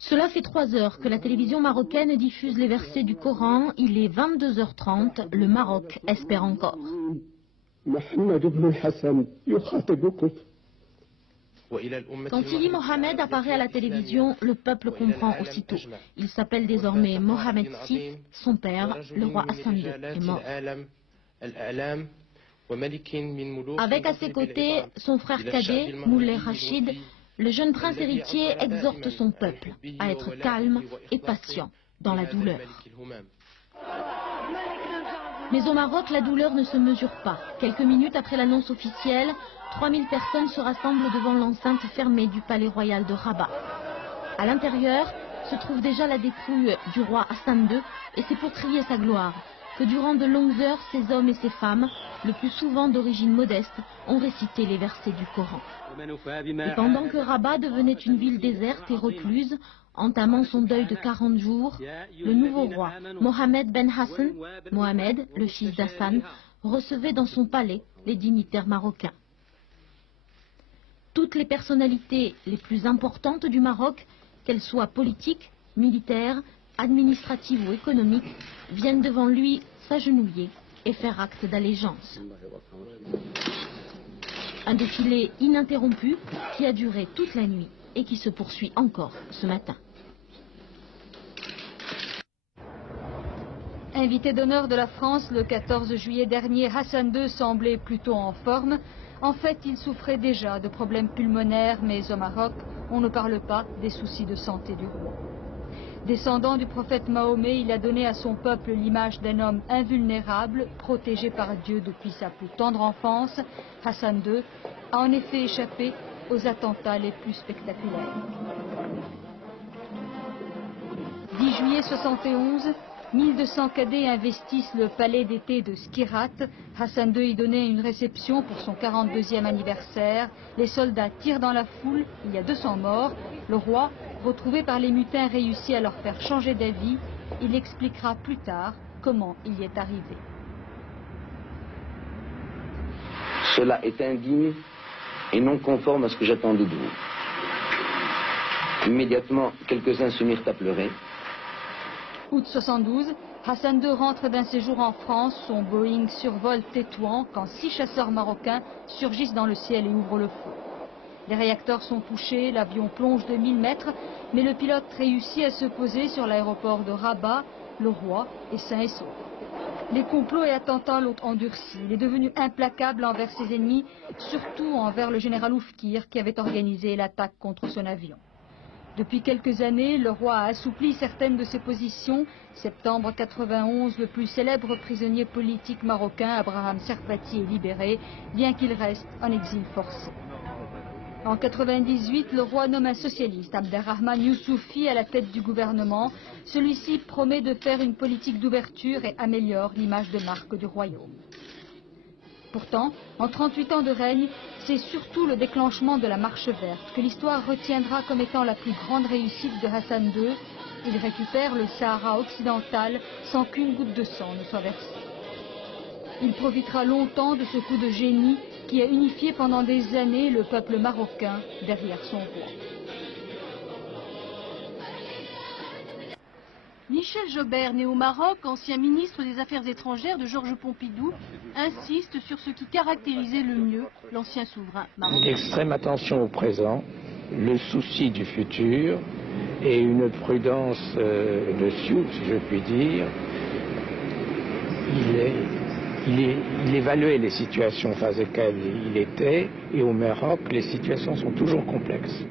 Cela fait 3 heures que la télévision marocaine diffuse les versets du Coran. Il est 22h30. Le Maroc espère encore. Quand Sidi Mohamed apparaît à la télévision, le peuple comprend aussitôt. Il s'appelle désormais Mohamed VI. Son père, le roi Hassan II, est mort. Avec à ses côtés son frère cadet, Moulay Rachid, le jeune prince héritier exhorte son peuple à être calme et patient dans la douleur. Mais au Maroc, la douleur ne se mesure pas. Quelques minutes après l'annonce officielle, 3000 personnes se rassemblent devant l'enceinte fermée du palais royal de Rabat. À l'intérieur se trouve déjà la dépouille du roi Hassan II, et c'est pour crier sa gloire que durant de longues heures, ces hommes et ces femmes, le plus souvent d'origine modeste, ont récité les versets du Coran. Et pendant que Rabat devenait une ville déserte et recluse, entamant son deuil de 40 jours, le nouveau roi, Mohamed Ben Hassan, Mohamed, le fils d'Hassan, recevait dans son palais les dignitaires marocains. Toutes les personnalités les plus importantes du Maroc, qu'elles soient politiques, militaires, administratives ou économiques, viennent devant lui s'agenouiller et faire acte d'allégeance. Un défilé ininterrompu qui a duré toute la nuit et qui se poursuit encore ce matin. Invité d'honneur de la France le 14 juillet dernier, Hassan II semblait plutôt en forme. En fait, il souffrait déjà de problèmes pulmonaires, mais au Maroc, on ne parle pas des soucis de santé du roi. Descendant du prophète Mahomet, il a donné à son peuple l'image d'un homme invulnérable, protégé par Dieu depuis sa plus tendre enfance. Hassan II a en effet échappé aux attentats les plus spectaculaires. 10 juillet 71, 1200 cadets investissent le palais d'été de Skirat. Hassan II y donnait une réception pour son 42e anniversaire. Les soldats tirent dans la foule, il y a 200 morts. Le roi, retrouvé par les mutins, réussit à leur faire changer d'avis. Il expliquera plus tard comment il y est arrivé. Cela est indigne et non conforme à ce que j'attendais de vous. Immédiatement, quelques-uns se mirent à pleurer. Août 72, Hassan II rentre d'un séjour en France. Son Boeing survole Tétouan quand 6 chasseurs marocains surgissent dans le ciel et ouvrent le feu. Les réacteurs sont touchés, l'avion plonge de 1000 mètres, mais le pilote réussit à se poser sur l'aéroport de Rabat. Le roi est sain et sauf. Les complots et attentats l'ont endurci. Il est devenu implacable envers ses ennemis, surtout envers le général Oufkir qui avait organisé l'attaque contre son avion. Depuis quelques années, le roi a assoupli certaines de ses positions. Septembre 91, le plus célèbre prisonnier politique marocain, Abraham Serpati, est libéré, bien qu'il reste en exil forcé. En 98, le roi nomme un socialiste, Abderrahmane Youssoufi, à la tête du gouvernement. Celui-ci promet de faire une politique d'ouverture et améliore l'image de marque du royaume. Pourtant, en 38 ans de règne, c'est surtout le déclenchement de la Marche verte que l'histoire retiendra comme étant la plus grande réussite de Hassan II. Il récupère le Sahara occidental sans qu'une goutte de sang ne soit versée. Il profitera longtemps de ce coup de génie qui a unifié pendant des années le peuple marocain derrière son roi. Michel Jobert, né au Maroc, ancien ministre des Affaires étrangères de Georges Pompidou, insiste sur ce qui caractérisait le mieux l'ancien souverain marocain. L'extrême attention au présent, le souci du futur et une prudence de sioux, si je puis dire. Il évaluait les situations face auxquelles il était, et au Maroc, les situations sont toujours complexes.